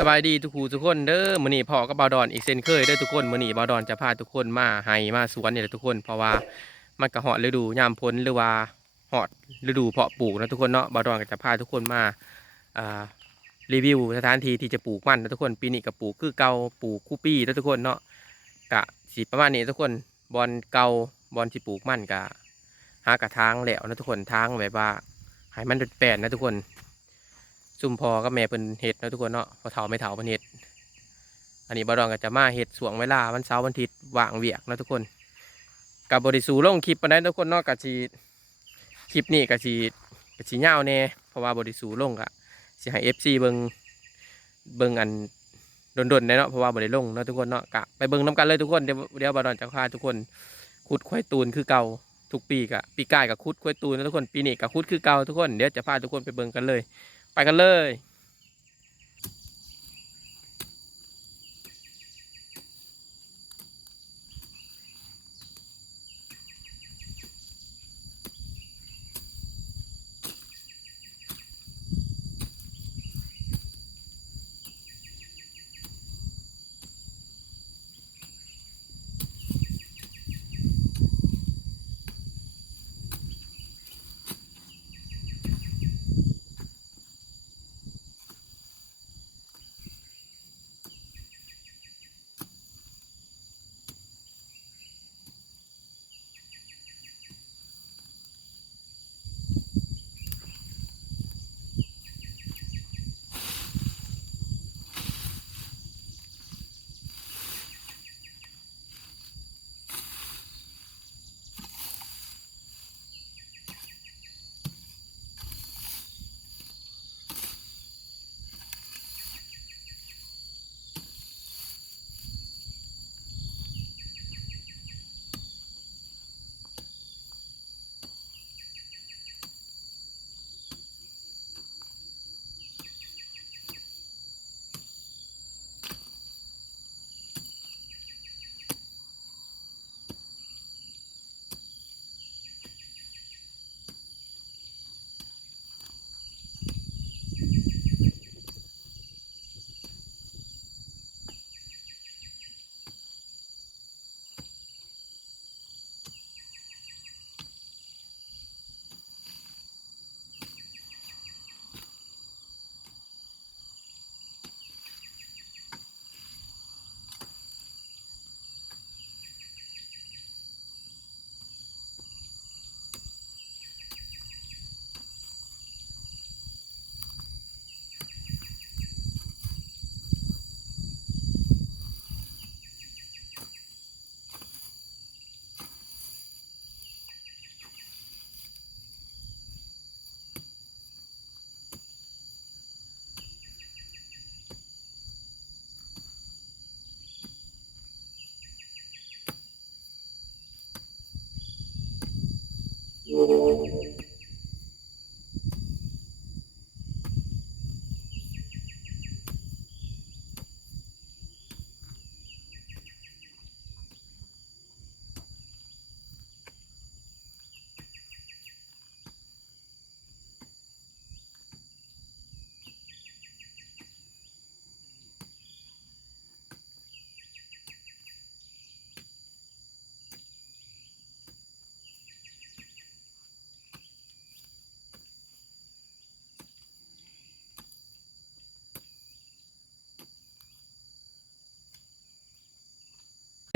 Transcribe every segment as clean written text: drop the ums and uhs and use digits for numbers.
สบายดีทุกคู่ทุกคนเด้อมื้อนี้พ่อกับบาวดอนอีกเช่นเคยเด้อทุกคนมื้อนี้บาวดอนจะพาทุกคนมาไห้มาสวนนี่แหละทุกคนเพราะว่ามันก็ฮอดฤดูยามพ้นหรือว่าฮอดฤดูเพาะปลูกนะทุกคนเนาะบาวดอนก็จะพาทุกคนมาอ่ารีวิวสถานที่ที่จะปลูกมันนะทุกคนปีนี้ก็ปลูกคือเก่าปลูกคู่ปีนะทุกคนเนาะกะสิประมาณนี้ทุกคนบอนเก่าบอนที่ปลูกมันกะหากระทางแล้วนะทุกคนทางแบบว่าให้มันเป็นแปลนนะทุกคน ซุ่มพอกับแม่เพิ่นเฮ็ดนะทุกคนเนาะพอเฒ่าไม่เฒ่าเพิ่นเฮ็ดอันนี้บ่ดองก็จะมาเฮ็ดช่วงเวลาวันเสาร์วันอาทิตย์ว่างเวียกนะทุกคนกับบริสูลงคลิปปานใดทุกคนเนาะก็สิคลิปนี้ก็สิยาวแน่เพราะว่าบริสูลงก็สิให้ FC เบิ่งอันดนๆได้เนาะเพราะว่าบ่ได้ลงเนาะทุกคนเนาะก็ไปเบิ่งนํกันเลยทุกคนเดี๋ยวบ่ดอนจะพาทุกคนขุดควายตูนคือเก่าทุกปีก็ปีกายก็ขุดควายตูนนะทุกคนปีนี้ก็ขุดคือเก่าทุกคนเดี๋ยวจะพาทุกคนไปเบิ่งกันเลยไปกันเลย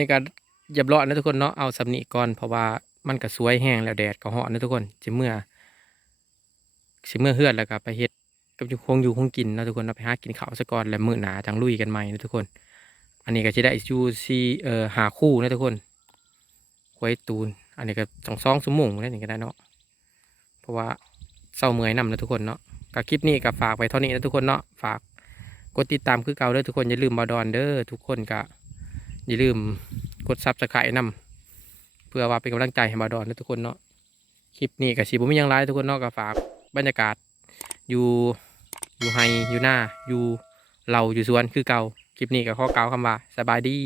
ในการเรียบร้อยนะทุกคนเนาะเอาสำนีก่อนเพราะว่ามันก็สวยแห้งแล้วแดดก็ร้อนนะทุกคนสิเมื่อเฮือดแล้วก็ไปเฮ็ดกับอยู่คงกินนะทุกคนเราไปหากินข้าวซะก่อนแล้วมื้อหน้าจังลุยกันใหม่นะทุกคนอันนี้ก็จะได้อยู่สี่หาคู่นะทุกคนควายตูนอันนี้ก็2 ชั่วโมงแล้วนี่ก็ได้เนาะเพราะว่าเศร้าเมื่อยนำนะทุกคนเนาะกับคลิปนี้ก็ฝากไว้เท่านี้นะทุกคนเนาะฝากกดติดตามคือเก่าเด้อทุกคนอย่าลืมบาวดอนเด้อทุกคนก็อย่าลืมกดซับสไครต์นำเพื่อว่าเป็นกำลังใจให้บาวดอนนะทุกคนเนาะคลิปนี้ก็สิบ่มีหยังหลายทุกคนเนาะก็ฝากบรรยากาศอยู่อยู่ไฮอยู่หน้าอยู่เราอยู่สวนคือเก่าคลิปนี้ก็ขอกล่าวคำว่าสบายดี